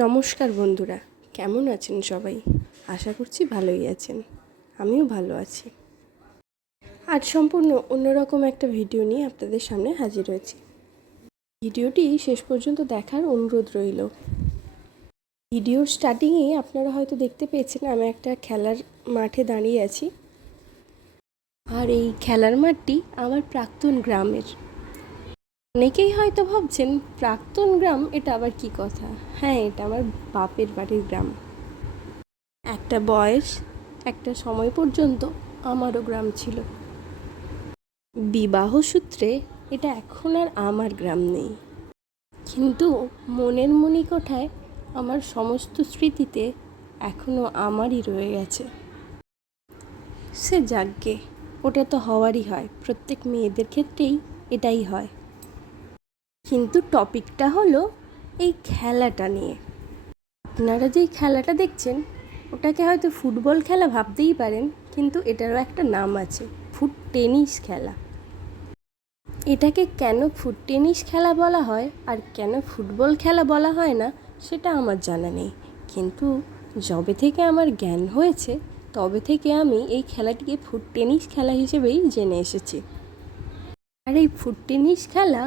নমস্কার বন্ধুরা, কেমন আছেন সবাই? আশা করছি ভালোই আছেন। আমিও ভালো আছি। আজ সম্পূর্ণ অন্যরকম একটা ভিডিও নিয়ে আপনাদের সামনে হাজির হয়েছি। ভিডিওটি শেষ পর্যন্ত দেখার অনুরোধ রইল। ভিডিওর স্টার্টিংয়ে আপনারা হয়তো দেখতে পেয়েছেন আমি একটা খেলার মাঠে দাঁড়িয়ে আছি। আর এই খেলার মাঠটি আমার প্রাক্তন গ্রামের। অনেকেই হয়তো ভাবছেন প্রাক্তন গ্রাম এটা আবার কি কথা। হ্যাঁ, এটা আমার বাপের বাড়ির গ্রাম। একটা বয়স, একটা সময় পর্যন্ত আমারও গ্রাম ছিল। বিবাহ সূত্রে এটা এখন আর আমার গ্রাম নেই, কিন্তু মনের মণিকোঠায় আমার সমস্ত স্মৃতিতে এখনও আমারই রয়ে গেছে। সে যাগ্যে, ওটা তো হওয়ারই হয়, প্রত্যেক মেয়েদের ক্ষেত্রেই এটাই হয়। কিন্তু টপিকটা হলো এই খেলাটা নিয়ে। আপনারা যেই খেলাটা দেখছেন ওটাকে হয়তো ফুটবল খেলা ভাবতেই পারেন, কিন্তু এটারও একটা নাম আছে, ফুট টেনিস খেলা। এটাকে কেন ফুট টেনিস খেলা বলা হয় আর কেন ফুটবল খেলা বলা হয় না সেটা আমার জানা নেই, কিন্তু যবে থেকে আমার জ্ঞান হয়েছে তবে থেকে আমি এই খেলাটিকে ফুট টেনিস খেলা হিসেবেই জেনে এসেছি। আর এই ফুট টেনিস খেলা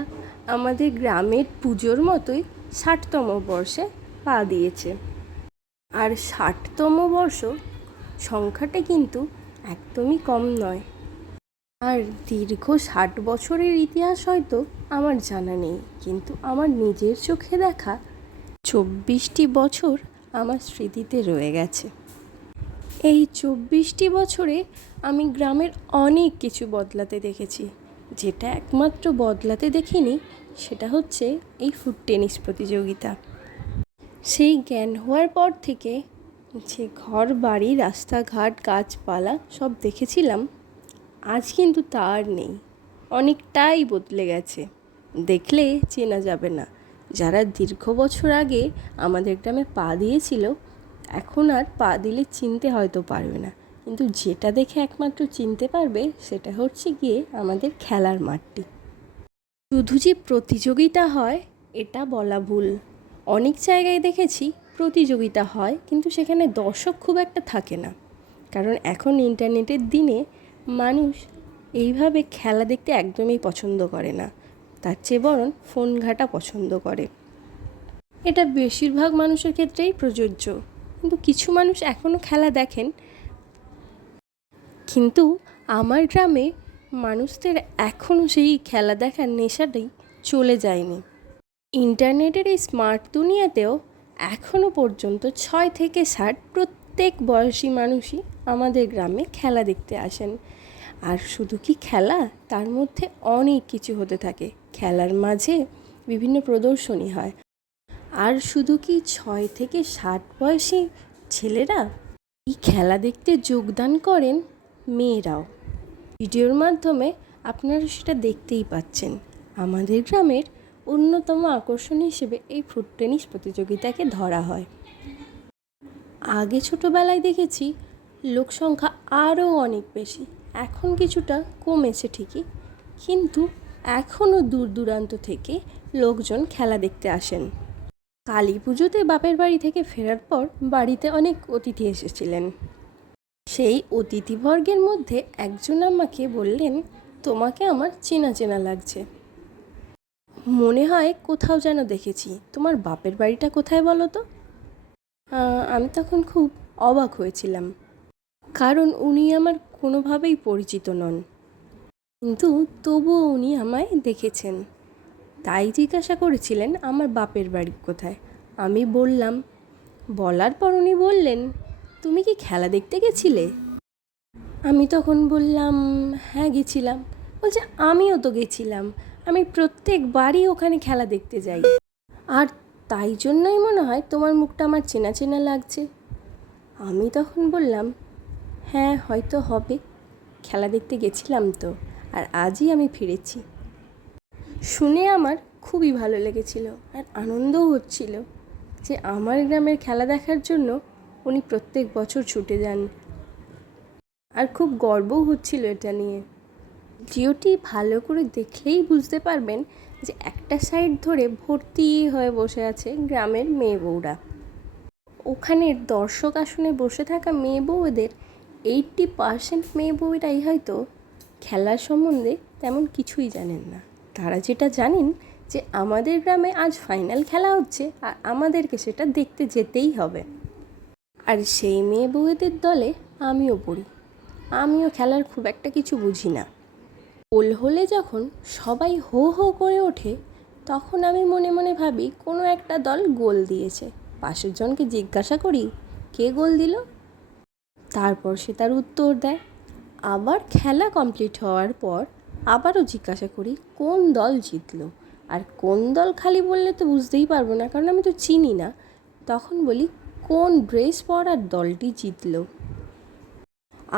আমাদের গ্রামের পুজোর মতোই 60তম বর্ষে পা দিয়েছে। আর 60তম বর্ষ সংখ্যাটা কিন্তু একদমই কম নয়। আর দীর্ঘ 60 বছরের ইতিহাস হয়তো আমার জানা নেই, কিন্তু আমার নিজের চোখে দেখা 24টি বছর আমার স্মৃতিতে রয়ে গেছে। এই 24টি বছরে আমি গ্রামের অনেক কিছু বদলাতে দেখেছি। যেটা একমাত্র বদলাতে দেখিনি সেটা হচ্ছে এই ফুট টেনিস প্রতিযোগিতা। সেই জ্ঞান হওয়ার পর থেকে যে ঘর বাড়ি রাস্তাঘাট গাছপালা সব দেখেছিলাম, আজ কিন্তু তা আর নেই, অনেকটাই বদলে গেছে। দেখলে চেনা যাবে না। যারা দীর্ঘ বছর আগে আমাদের গ্রামে পা দিয়েছিল এখন আর পা দিলে চিনতে হয়তো পারবে না, কিন্তু যেটা দেখে একমাত্র চিনতে পারবে সেটা হচ্ছে গিয়ে আমাদের খেলার মাঠটি। শুধু যে প্রতিযোগিতা হয় এটা বলা ভুল। অনেক জায়গায় দেখেছি প্রতিযোগিতা হয় কিন্তু সেখানে দর্শক খুব একটা থাকে না, কারণ এখন ইন্টারনেটের দিনে মানুষ এইভাবে খেলা দেখতে একদমই পছন্দ করে না, তার চেয়ে বরং ফোন ঘাঁটা পছন্দ করে। এটা বেশিরভাগ মানুষের ক্ষেত্রেই প্রযোজ্য, কিন্তু কিছু মানুষ এখনও খেলা দেখেন। কিন্তু আমার গ্রামে মানুষদের এখনও সেই খেলা দেখার নেশাটাই চলে যায়নি। ইন্টারনেটের এই স্মার্ট দুনিয়াতেও এখনও পর্যন্ত 6 থেকে 60 প্রত্যেক বয়সী মানুষই আমাদের গ্রামে খেলা দেখতে আসেন। আর শুধু কি খেলা, তার মধ্যে অনেক কিছু হতে থাকে। খেলার মাঝে বিভিন্ন প্রদর্শনী হয়। আর শুধু কি 6 থেকে 60 বয়সী ছেলেরা এই খেলা দেখতে যোগদান করেন, মেয়েরাও। ভিডিওর মাধ্যমে আপনারা সেটা দেখতেই পাচ্ছেন। আমাদের গ্রামের অন্যতম আকর্ষণ হিসেবে এই ফুট টেনিস প্রতিযোগিতাকে ধরা হয়। আগে ছোটোবেলায় দেখেছি লোক সংখ্যা আরও অনেক বেশি, এখন কিছুটা কমেছে ঠিকই, কিন্তু এখনও দূর দূরান্ত থেকে লোকজন খেলা দেখতে আসেন। কালী পুজোতে বাপের বাড়ি থেকে ফেরার পর বাড়িতে অনেক অতিথি এসেছিলেন। সেই অতিথিবর্গের মধ্যে একজন আমাকে বললেন, তোমাকে আমার চেনা চেনা লাগছে, মনে হয় কোথাও যেন দেখেছি, তোমার বাপের বাড়িটা কোথায় বলো তো? আমি তখন খুব অবাক হয়েছিলাম, কারণ উনি আমার কোনোভাবেই পরিচিত নন, কিন্তু তবুও উনি আমায় দেখেছেন। তাই জিজ্ঞাসা করেছিলেন আমার বাপের বাড়ি কোথায়। আমি বললাম, বলার পর উনি বললেন, তুমি কি খেলা দেখতে গেছিলে? আমি তখন বললাম, হ্যাঁ গেছিলাম। বলছে, আমিও তো গেছিলাম, আমি প্রত্যেকবারই ওখানে খেলা দেখতে যাই, আর তাই জন্যই মনে হয় তোমার মুখটা আমার চেনা চেনা লাগছে। আমি তখন বললাম, হ্যাঁ হয়তো হবে, খেলা দেখতে গেছিলাম তো, আর আজই আমি ফিরেছি। শুনে আমার খুবই ভালো লেগেছিল আর আনন্দও হচ্ছিল যে আমার গ্রামের খেলা দেখার জন্য উনি প্রত্যেক বছর ছুটে যান, আর খুব গর্বও হচ্ছিল এটা নিয়ে। ভিডিওটি ভালো করে দেখলেই বুঝতে পারবেন যে একটা সাইড ধরে ভর্তি হয়ে বসে আছে গ্রামের মেয়ে বউরা। ওখানের দর্শক আসনে বসে থাকা মেয়ে বউদের 80% মেয়ে বউরাই হয়তো খেলার সম্বন্ধে তেমন কিছুই জানেন না। তারা যেটা জানেন যে আমাদের গ্রামে আজ ফাইনাল খেলা হচ্ছে আর আমাদেরকে সেটা দেখতে যেতেই হবে। আর সেই মেয়ে বউদের দলে আমিও পড়ি। আমিও খেলার খুব একটা কিছু বুঝি না। গোল হলে যখন সবাই হো হো করে ওঠে, তখন আমি মনে মনে ভাবি কোনো একটা দল গোল দিয়েছে। পাশের জনকে জিজ্ঞাসা করি কে গোল দিল, তারপর সে তার উত্তর দেয়। আবার খেলা কমপ্লিট হওয়ার পর আবারও জিজ্ঞাসা করি কোন দল জিতলো, আর কোন দল খালি বললে তো বুঝতেই পারবো না, কারণ আমি তো চিনি না। তখন বলি কোন ড্রেস পরার দলটি জিতলো।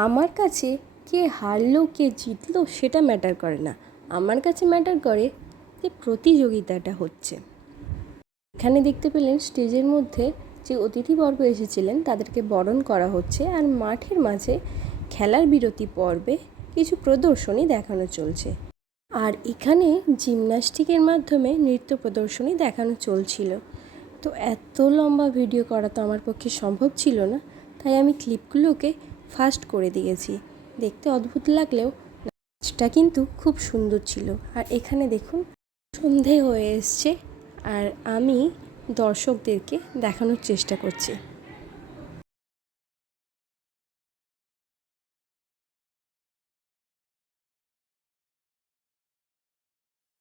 আমার কাছে কে হারলো কে জিতলো সেটা ম্যাটার করে না, আমার কাছে ম্যাটার করে যে প্রতিযোগিতাটা হচ্ছে। এখানে দেখতে পেলেন স্টেজের মধ্যে যে অতিথিবর্গ এসেছিলেন তাদেরকে বরণ করা হচ্ছে, আর মাঠের মাঝে খেলার বিরতি পর্বে কিছু প্রদর্শনী দেখানো চলছে। আর এখানে জিমন্যাস্টিকের মাধ্যমে নৃত্য প্রদর্শনী দেখানো চলছিল। তো এত লম্বা ভিডিও করা তো আমার পক্ষে সম্ভব ছিল না, তাই আমি ক্লিপগুলোকে ফাস্ট করে দিয়েছি। দেখতে অদ্ভুত লাগলেও নাচটা কিন্তু খুব সুন্দর ছিল। আর এখানে দেখুন সন্ধে হয়ে এসছে আর আমি দর্শকদেরকে দেখানোর চেষ্টা করছি।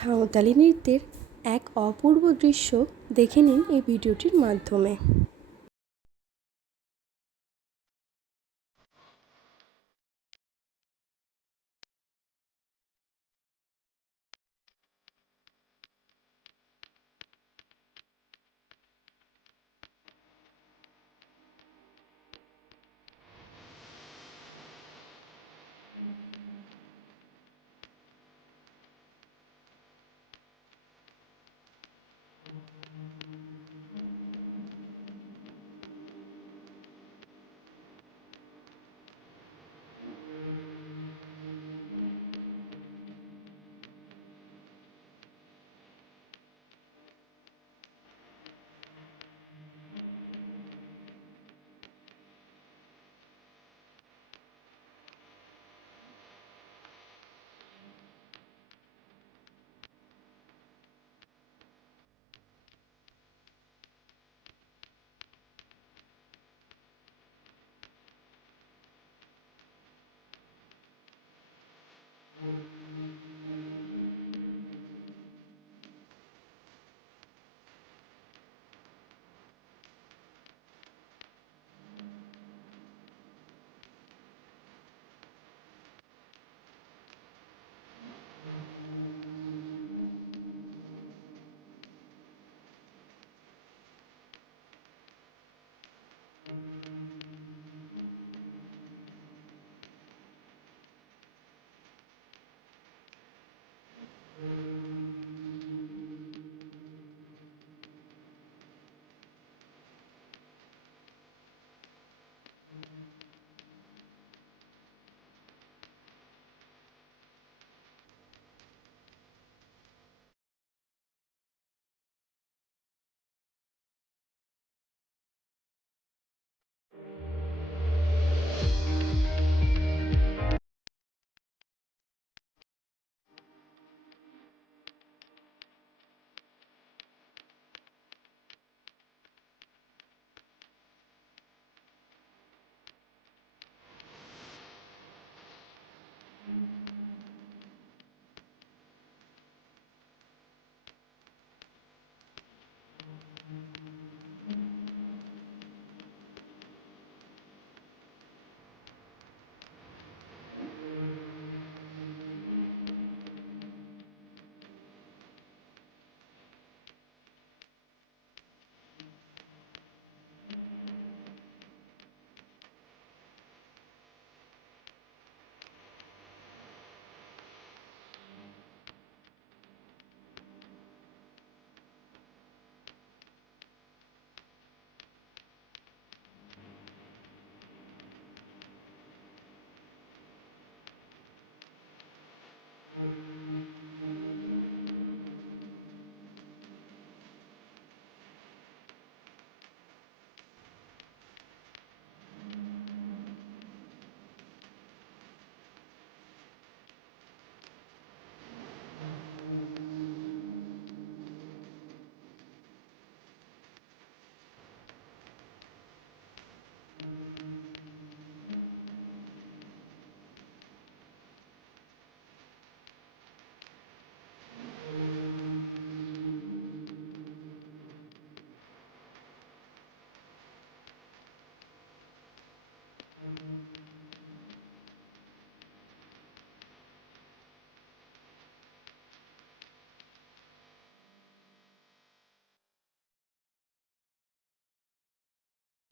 সাঁওতালি নৃত্যের এক অপূর্ব দৃশ্য দেখে নিন এই ভিডিওটির মাধ্যমে।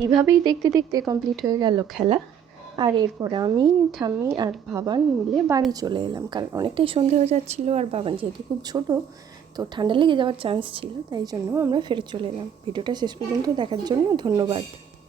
এইভাবেই দেখতে দেখতে কমপ্লিট হয়ে গেল খেলা। আর এরপরে আমি, ঠাম্মি আর বাবান মিলে বাড়ি চলে এলাম, কারণ অনেকটাই সন্ধে হয়ে যাচ্ছিলো। আর বাবান যেহেতু খুব ছোট, তো ঠান্ডা লেগে যাওয়ার চান্স ছিল, তাই জন্য আমরা ফেরত চলে এলাম। ভিডিওটা শেষ পর্যন্ত দেখার জন্য ধন্যবাদ।